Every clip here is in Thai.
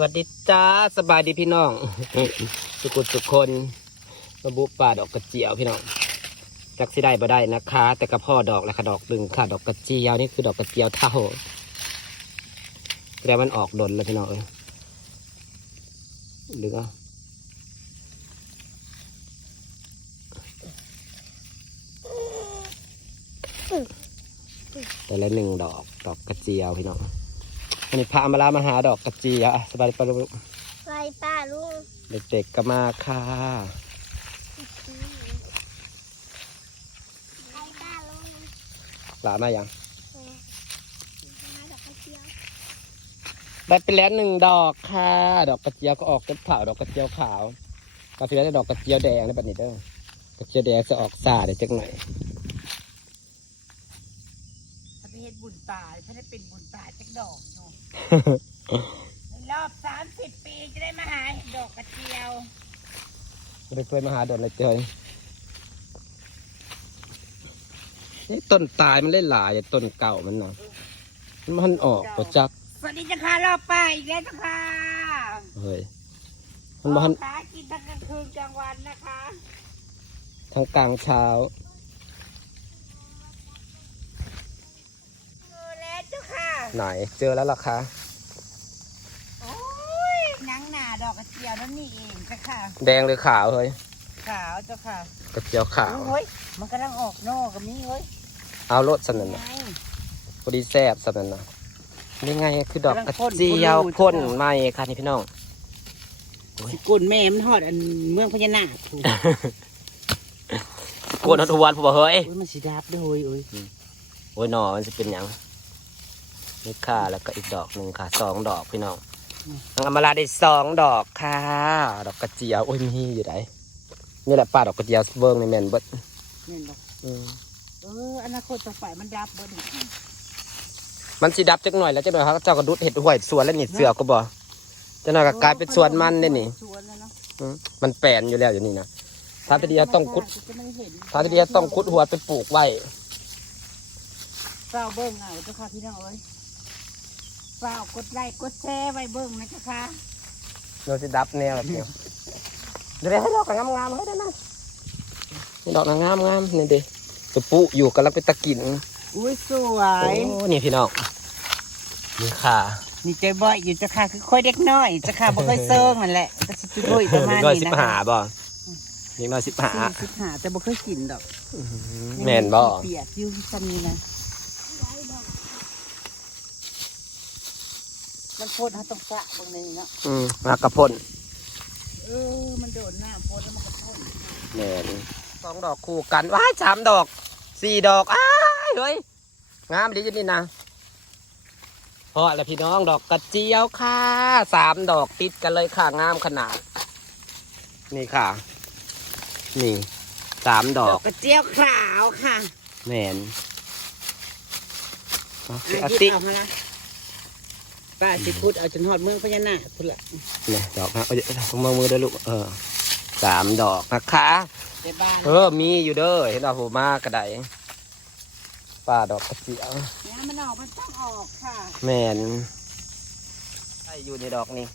วัสดีจ้าสบายดีพี่น้องสุกุสุกคนมาบุป่าดอกกระเจียวพี่น้องจักสิได้บ่ได้นะคะ แต่กระพ่อดอกแล้วค่ะดอกดึงค่ะดอกกระเจียวนี่คือดอกกระเจียวเท่าแต่มันออกดนแล้วพี่น้องเอ้ยหรือแต่ละหนึ่งดอกดอกกระเจียวพี่น้อง อันนี้พามาลามาหาดอกกระเจียวอะสบายดีปะลูกไปป้าลุงเด็กๆก็มาค่ะไปป้าลุงหลานมายังมาดอกกระเจียวได้ไปแล้วหนึ่งดอกค่ะ ดอกกระเจียวก็ออกเป็นเผาดอกกระเจียวขาวกาแฟได้ดอกกระเจียวแดงในแบบนี้เด้อกระเจียวแดงจะออกซ่าเดี๋ยวจักหน่อยถ้าไปเฮ็ดบุญตายถ้าได้เป็นบุญตายจักดอกอยู่ใน รอบสามสิบปีจะได้มาหาเห็ดดอกกระเจียวไม่ได้เคยมาหาดอกเลยเจยนี่ต้นตายมันเล่นหลายต้นเก่ามันนะมันออกประจักสวัสดีจ้าค่ะรอบป้าอีกแล้วจ้าค่ะเฮ้ยมันมันหากินทั้งกลางคืนกลางวันนะคะ ทั้งกลางเช้า เจอแล้วเจ้าค่ะ ไหนเจอแล้วล่ะคะโอ้ยหนังหนาดอกกระเจียวนั่นนี่เองจ้าค่ะ แดงหรือขาวเฮ้ยขาวเจ้าค่ะกระเจียวขาวเฮ้ยมันกำลังออกนอกกับนี้เฮ้ยเอารถสนั่นไงนะพอดีแซ่บสนั่นนะนี่ไงคือดอกกระเจียวกำลังพ่พ่นนพ่นใหม่ค่ะนี่พี่น้องสิกุลแม่มันทอดอันเมืองพญานาคถูกกวนทวนผมบอกเฮ้ยโอ้ยมันสีดับด้วยโอ้ยโอ้ยหนอมันจะเป็นหยัง นี่ค่ะ แล้วก็อีกดอกหนึ่งค่ะสองดอกพี่น้องนางอำมาลาได้สองดอกค่ะ ดอกกระเจียวโอ้ยมีอยู่ไหนนี่แหละป้าดอกกระเจียวเบิ้งในแมนเบิดนี่บอกอืมเอออนาคตต่อไปมันดับบ่ดิมันสิดับจักหน่อยแล้วจักหน่อยเขาก็เจ้ากระดุดเห็ดห้วยสวนแล้วนี่เสือก็บ่จักหน่อยก็กลายเป็นสวนมันได้นี่สวนแล้วเนาะอืมมันแปลนอยู่แล้วอยู่นี่นะถ้าตะเดียต้องคุดจะไม่เห็นถ้าตะเดียต้องคุดหัวไปปลูกไว้เฝ้าเบิ้งเอาเจ้าค่ะพี่น้องเอ้ยเฝ้ากดไลค์กดแชร์ไว้เบิ้งนะเจ้าค่ะเราจะดับแนวแบบนี้เดี๋ยวให้ดอกงามงามๆให้ได้นะนี่ดอกงามงามๆนี่ดิตัวปุอยู่กำลังเป็นตะกินอุ้ยสวโอ้ย นี่พี่น้องนี่ค่ะนี่ใจบ่อยอยู่เจ้าค่ะคือค่อยเด็กน้อยเจ้าค่ะบ่ค่อยเซิงนั่นแหละก็สิจุดุยประมาณน้อยนี้สิบนะหาบ่นี่น้อยสิบหาสี่สิบห้าแต่บ่เคยกินดอกแม่นบ่เปียกอยู่ซ้ำนี้นะ มันโพดฮะต้องสระบางนึงเนาะอืมมากระพ่นเออมันโดนน้ำโพดแล้วมันก็โพดแม่นสองดอกคู่กันว้ายสามดอกสี่ดอกอ้ายเฮ้ยงามดีจังนี่นะพอแล้วพี่น้องดอกกระเจียวค่ะสามดอกติดกันเลยค่ะงามขนาด นี่ค่ะ นี่สามดดออกกกระเจียวขาวค่ะแมนเอาอะเอาหยิบติเอามาละ ป้าสิพูดเอาจนหอดเมืองพญานาคพุ่นละเนี่ยดอกนะเอาเดี๋ยวเอามือมือเด้อลูกเออสามดอกนะคะ ในบ้านเออ มีอยู่เด้อเห็นเราผมมากระไดป้าดอกกระเจียวเนี่ยมันออกมันต้องออกค่ะแมนใช่อยู่ในดอกนี้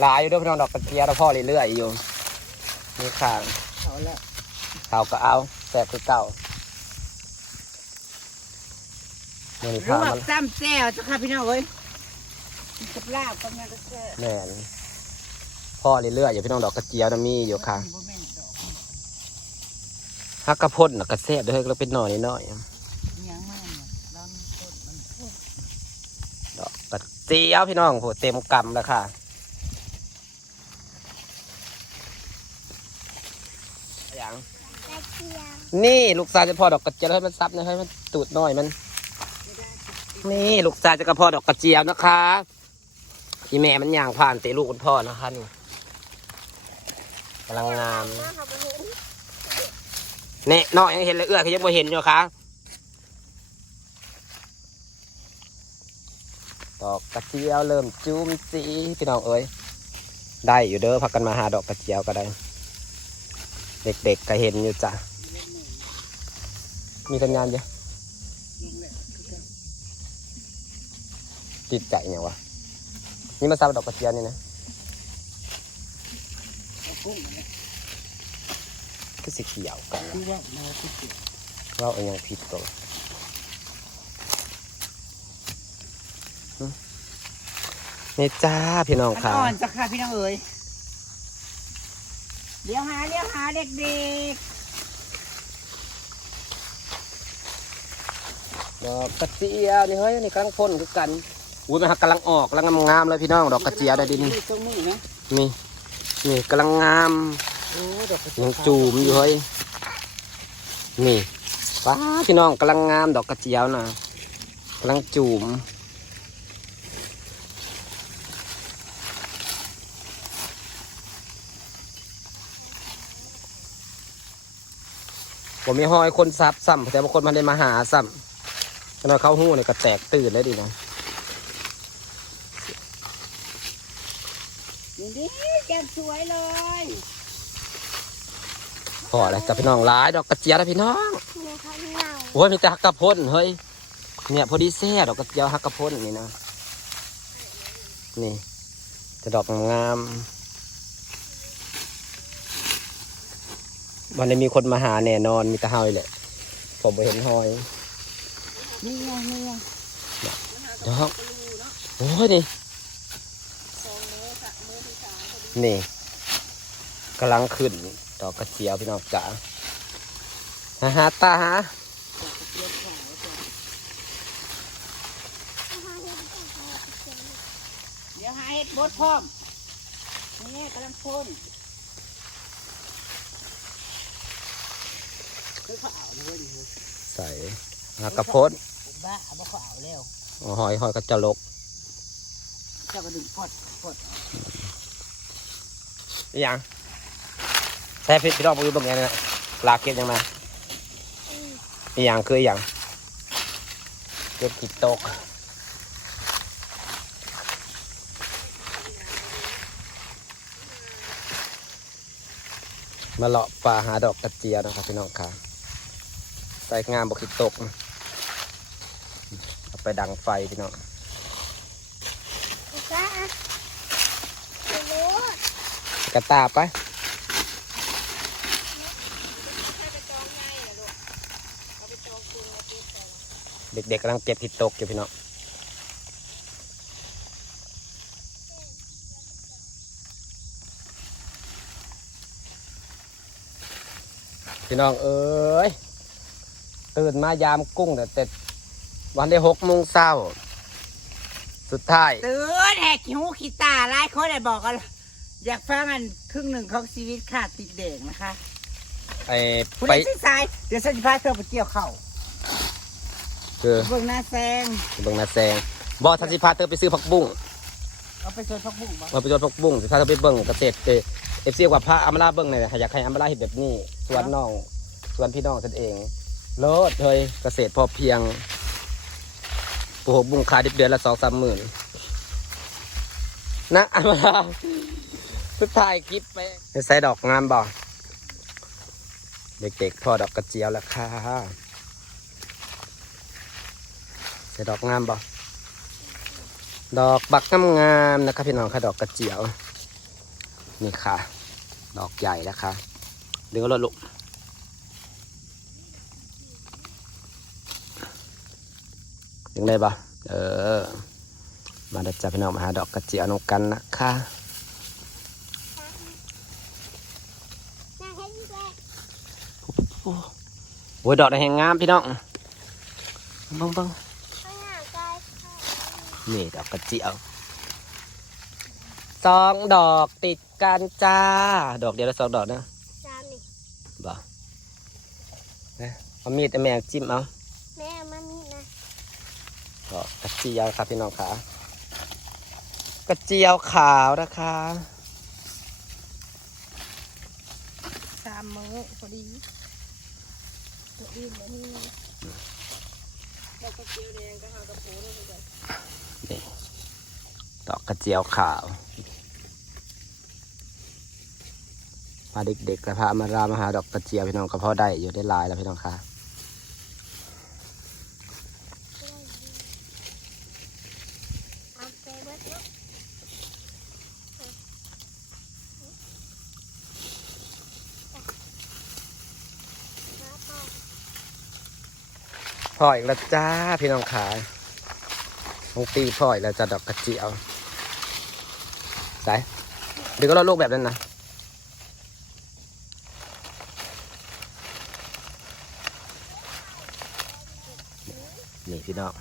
หลายอยู่เด้วยพี่น้องดอกกระเจียวแล้วพ่อเรื่อยๆอยู่นี่ข้างเขาละเขาก็เอาแต่คือเก่านี่รพาวบมันจ้ำแจ้วเจ้าค่ะพี่น้องเอ้ย กินกับลาบกับงานกระแซ่แมนพ่อเรื่อยๆอยู่พี่น้องดอกกระเจียวนะมีอยู่ค่ะบ่แม่นดอกฮักกระพ่นน่ะกระแซบเด้อเราเป็นหน่อยน้อยอิหยังมันน่ะลำต้นมันๆดอกกระเจียวพี่น้องโหเต็มกำแล้วค่ะ อย่าง กระเจียวนี่ลูกสาวจะพอดอกกระเจียวให้มันซับนะให้มันตูดน้อยมัน นี่ลูกสาวจะกระเพอดอกกระเจียวนะคะ อีแม่มันย่างผ่านเตะลูกคุณพ่อนะคะนี่กำลังงามเนเนี่ยน้อยังเห็นเลยเอื้อเขายังไม่เห็นอยู่ค่ะดอกกระเจียวเริ่มจุ้มจีพี่น้องเอ้ยได้อยู่เด้อพักกันมาหาดอกกระเจียวก็ได้ เด็กๆก็เห็นอยู่จ้ะมีสัญญาณเยอะติดใจเนี่ยวะ นี่มาซับดอกกระเจียวนี่นะกุ้งเนี่ยคือสีเขียวกันที่ว่ามาที่สุดเราเอายังผิดตัวหึนี่จ้าพี่น้องมันค่ะอ่อนจ้ะค่ะพี่น้องเอ๋ยเดี๋ยวหาเดี๋ยวหาเด็กดอกกระเจียวนี่เฮ้ยนี่กำลังพ่นคือกัน อุ้ยมันหักกำลังออกกำลังงามๆเลยพี่น้องดอกๆกระเจียวได้ดินี่ตรงมือนะนี่นี่กำลังงามโอ้ดอกกระเจียังจูมอยู่เฮ้ยนี่ป้าพี่น้องกำลังงามดอกกระเจียวนะกำลังจูมผมมีหอยคนซับซ้ำแต่บางคนมันได้มาหาซ้ำขณะเขาหู้เนี่ยก็แตกตื่นเลยดินะ นี่ดิแกมสวยเลยพอแล้วจะพี่น้องหลายดอกกระเจียวแล้วพี่น้องเนี่ยเขาเหงาโอ้ยมีแต่ฮักกระพ้นเฮ้ยเนี่ยพอดีแซ่ดอกกระเจียวฮักกระพ้นนี่นะนี่จะดอกงามวันนี้มีคนมาหาแน่นอนมีแตะเฮาเลยแหละ ผมไปเห็นหอยนี่ไงนี่ไงดอกโอ้ยนี่ นี่กำลังขึ้นดอกกระเจียวพี่น้องจ๋าหาหาตาหาเดี๋ยวหาเห็ดบดพร้อมนี่กำลังพ่นคือเขาเอาเลยนี่ใส่หากระพ้นผมบ้าเอาบ่เขาเอาแล้วอ๋อหอยหอยกระจะลกเจ้าก็ดึงกดกด อย่างแท้พี่น้องมือบาอย่างนะลากเก็บยังไงอหย่างคืออย่างเก็บขีดตกมาเลาะป่าหาดอกกระเจียนะครับพี่น้องค่ะใส่งามบกขีดตก เอาไปดังไฟพี่น้อง จ้าไม่รู้ กระตาไปเด็กๆกำลังเก็บผิดตกอยู่พี่น้องพี่น้องเอ้ยตื่นมายามกุ้งแต่แต่วันได้หกโมงเช้า สุดท้าย ตื่นแหกหูขี้ตาหลายคนเลยบอกกัน อยากฟังอันครึ่งหนึ่งของชีวิตขาดติดเด็กนะคะไอ้ผู้ไปใดที่สาย เดี๋ยวฉันจะพาเธอไปเกี่ยวเข่าวคือเบิ่งหน้าแซงเบิ่งหนาแซงบอทันสิพาเธอไปซื้อผักบุ้งเอาไปชวนพักบุ้งบ้างมาไปจดผักบุ้งสิพาเธอไปเบิ่งเกษตรเอเอฟซีกว่าพระอำลาเบิ่งเนี่ยอยากให้อำลาเห็นแบบนี้สวนน้องสวนพี่น้องตนเองโลดเฮ้ยเกษตรพอเพียงปลูกผักบุ้งขายเดือนละสองสามหมื่นนะอำลา สุดท้ายคลิปไปใส่ดอกงามบ่เด็กๆพอดอกกระเจียวแล้วค่ะใส่ดอกงามบ่ดอกบักงามๆนะครับพี่น้องค่ะดอกกระเจียว นี่ค่ะ ดอกใหญ่แล้วค่ะดึงก็ลดลุกดึงได้ปะเออ มาเดี๋ยวจะพี่น้องมาหาดอกกระเจียวน้องกันนะคะ น่าให้ดีเลย โอ้ยดอกได้แหงงามพี่น้องเบังเบังข้างหน้าใจค่ะนี่ดอกกระเจียวสองดอกติดกันจ้า ดอกเดียวละสองดอกนะจามนี่บ่นะเอามีดเอาแมงจิ้มเอาแม่เอามามีดนะก็กระเจียวครับพี่น้องขากระเจียวขาวนะคะสามมื้อพอดี ตัวอื่นแบบนี้เราก็เจียวแดงก็เอากระโปรงเลยจ้ะนี่ดอกกระเจียวขาวพาเด็กๆและพามารามาหาดอกกระเจียวพี่น้องก็พอได้อยู่ได้หลายแล้วพี่น้องค่ะ พ่ ออีกแล้วจ้าพี่น้องขาน้องตีพ่ออีกแล้วจะดอกกระเจียวใส่เดี๋ยวก็รอลูกแบบนั้นนะนี่พี่น้อง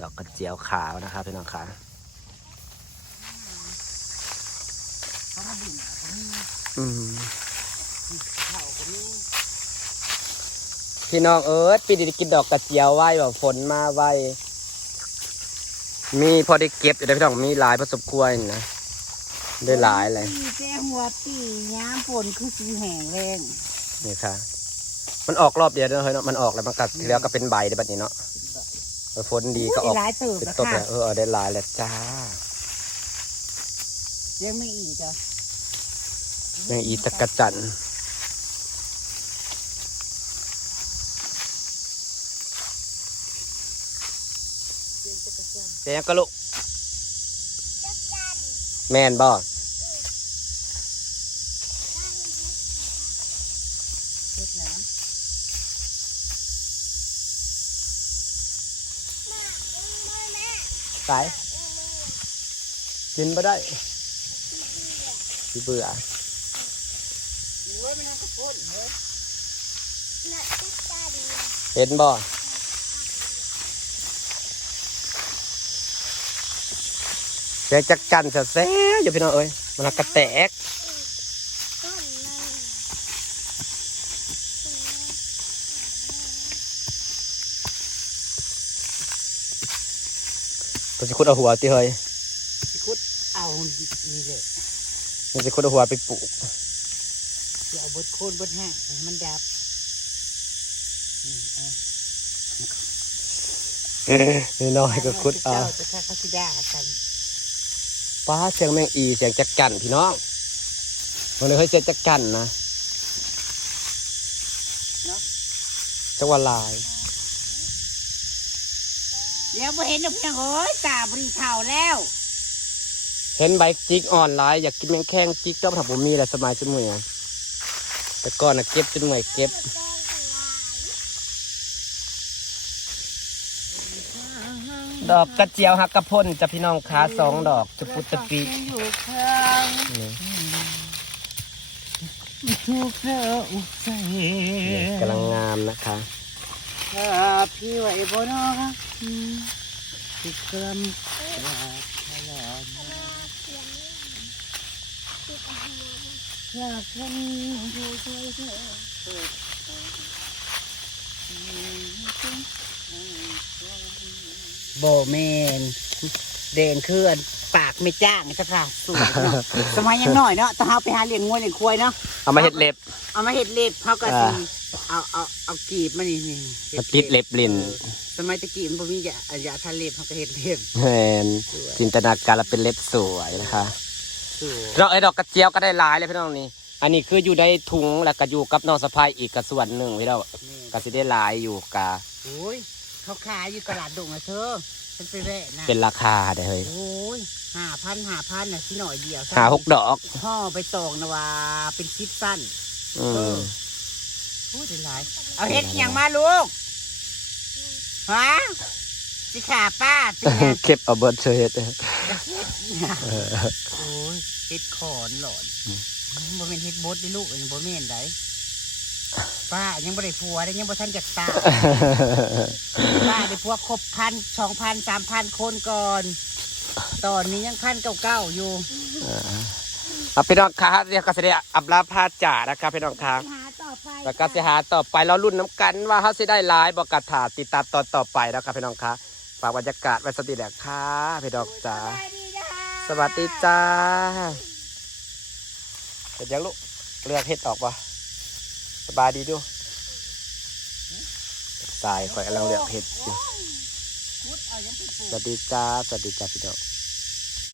ดอกกระเจียวขาวนะครับพี่น้องขาอืม พี่น้องเอิร์ดปีนี้ได้กินดอกกระเจียวไหวแบบฝนมาไหวมีพอได้เก็บอยู่ได้พี่น้องมีหลายผสมควรนะได้หลายเลยปีแต่หัวปีย้ำฝนคือสีแห้งแรงนี่ค่ะ มันออกรอบเดียวเด้อเฮ้ยเนาะมันออกแล้วมันกัดทีแล้วก็เป็นใบได้แบบนี้เนาะเออฝนดีก็ออกหลายเติบเป็นแล้วต้นค่ะเลยเออได้หลายแล้วจ้ายังไม่อีกจ้ะแมงอีตะกะจัน เสียงกระลุจักจันแม่นบ่เฮ็ดนะมาเอ็งมือแม่สายเอ็งมือกินบ่ได้พี่เบื่อหรือว่าไม่น่าจะพ่นเฮ้ยน่ะจักจันเห็นบ่ เสียงจักจันเสียแซ่อยู่พี่น้องเอ้ยมันกระแตกต้นมันมันจะคุดเอาหัวติเฮ้ยสิคุดเอาดินี่เลยมันจะคุดเอาหัวไปปลูกอย่าเอาบดโคนบดแห้งให้มันดับนี่เอานี่น้อยก็คุดเอาเจ้าจะแค่ข้าสิดากัน ป้าเสียงแมงอีเสียงจักจันพี่น้องมันเลยเฮ้ยเสียงจักจันนะจังหวะลายเดี๋ยวบ่เห็นดอกเพียงโอ้ยตาบรีเท่าแล้ว เห็นใบจิกอ่อนหลายอยากกินแมงแข้งจิกเจ้าถ้าผมมีแหละสมัยจนเมื่อยแต่ก่อนน่ะเก็บจนเมื่อยเก็บ แกงกับลาย ดอกกระเจียวฮักกระพ่นจะพี่น้องขาสองดอกจะปุตตะปีอยู่ข้างทุกเรื่ออุกใจกำลังงามนะคะพี่ไหวบ่เนาะที่กลำกราบตลอดมอยากเห็นอยู่ด้วยเธอ โบเมนเด่นคืออันปากไม่จ้างจ้ะค่ะสวยเนาะสมัยยังน้อยเนาะตอนเฮาไปหาเลี้ยงงวยเลี้ยงควายเนาะเอามาเห็ดเล็บ เอามาเห็ดเล็บเฮาก็อ่าสิเอาเอาเอากีบมานี่นี่ฮ็มาติดเล็บลิ้นออสมัยตะกี้มันบ่มียาอันยาทาเล็บเฮาก็เห็ดเล็บแมนจินตนาการแล้วเป็นเล็บสวยนะคะสวยดอกไอ้ดอกกระเจียวก็ได้หลายเลยพี่น้องนี่อันนี้คืออยู่ในถุงแล้วก็อยู่กับน้องสะพายอีกกระส่วนหนึ่งพี่น้องนี่ก็สิได้หลายอยู่กะโอ้ย เขาขายอยู่ตลาดดงนะเธอฉันไปแวะนะเป็นราคาได้เฮ้ยโอ้ยห้าพันห้าพันน่ะสิหน่อยเดียวหาหกดอกห่อไปตองนะว่าเป็นคลิปสั้นอืมพูดหลายเอาเห็ดอหย่างมาลูกฮะสิขาป้าสิเนี่ยเก็บเอาเบิร์ดเชยเฮ็ดโอ้ยเห็ดขอนหลอนอืมบ่เป็นเห็ดบดได้ลูกอันนี้บ่แม่นได ป้ายังบ่ได้ผัวได้ยังบ่ทันจากตาป้าได้พวกครบพันสองพันสามพันคนก่อน ตอนนี้ยังพันเก้าๆอยู่เอาพี่น้องคะเรียกก็สิได้อับลาพาจ่านะครับพี่น้องคะหาต่อไปแล้วก็สิหาต่อไปเรารุ่นน้ำกันว่าเขาสิได้หลายบอกกระถาติดตามตอนต่อไปนะครับพี่น้องคะฝากบรรยากาศไว้สติแหละค่ะพี่น้องจ๋าสวัสดีจ้าสวัสดีจ้าเสร็จยังลูกเลือกเฮ็ดออกปะส บายดีดูสายคอยกำลังเลือกเฮ็ดอยู่พุดเอายังพี่ปลูกสวัสดีจ้าสวัสดีจ้าพี่น้อง